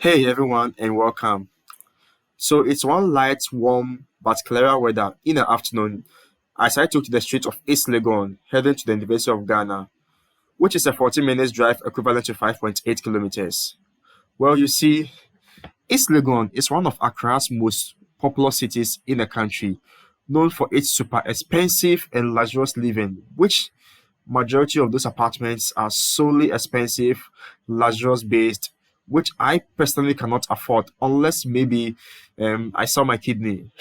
Hey everyone and welcome. So it's one light, warm but clearer weather in the afternoon as I took to the streets of East Legon heading to the University of Ghana, which is a 40 minutes drive equivalent to 5.8 kilometers. Well, you see, East Legon is one of Accra's most popular cities in the country, known for its super expensive and luxurious living, which majority of those apartments are solely expensive, luxurious based, which I personally cannot afford unless maybe I sell my kidney.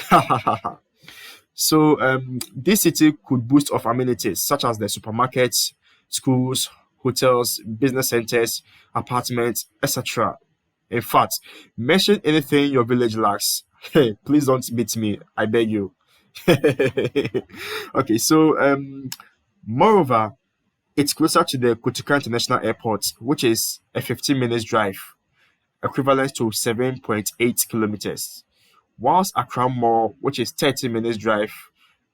So this city could boast of amenities such as the supermarkets, schools, hotels, business centers, apartments, etc. In fact, mention anything your village lacks. Hey, please don't beat me. I beg you. Okay, so moreover, it's closer to the Kotoka International Airport, which is a 15 minutes drive, equivalent to 7.8 kilometers, whilst Accra Mall, which is 30 minutes drive,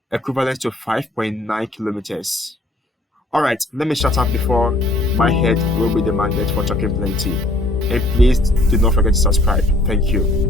equivalent to 5.9 kilometers. All right, let me shut up before my head will be demanded for talking plenty. And please do not forget to subscribe. Thank you.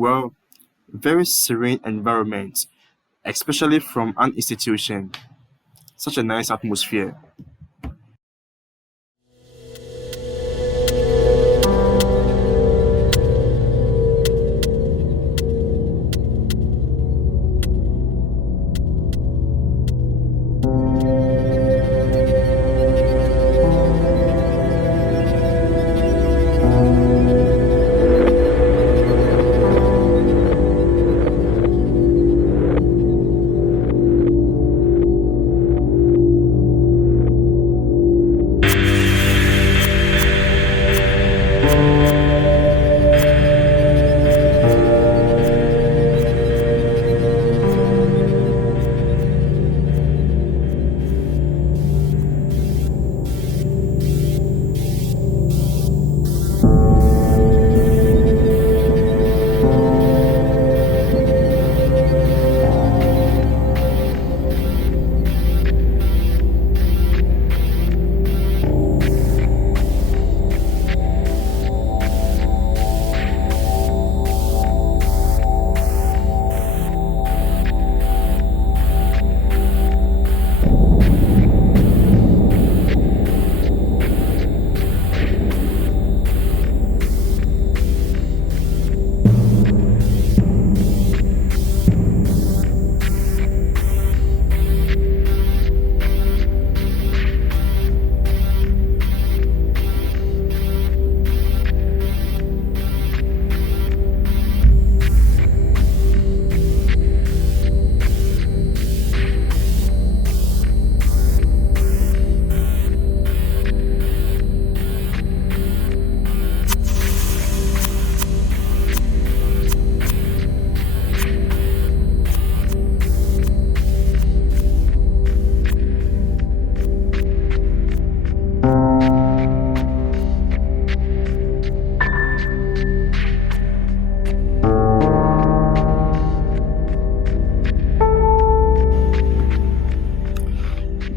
Well, very serene environment, especially from an institution. Such a nice atmosphere.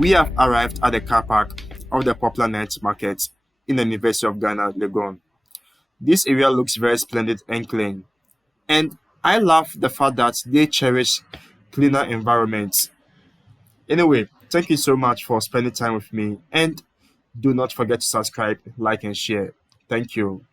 We have arrived at the car park of the Popular Night Market in the University of Ghana Legon. This area looks very splendid and clean. And I love the fact that they cherish cleaner environments. Anyway, thank you so much for spending time with me. And do not forget to subscribe, like, and share. Thank you.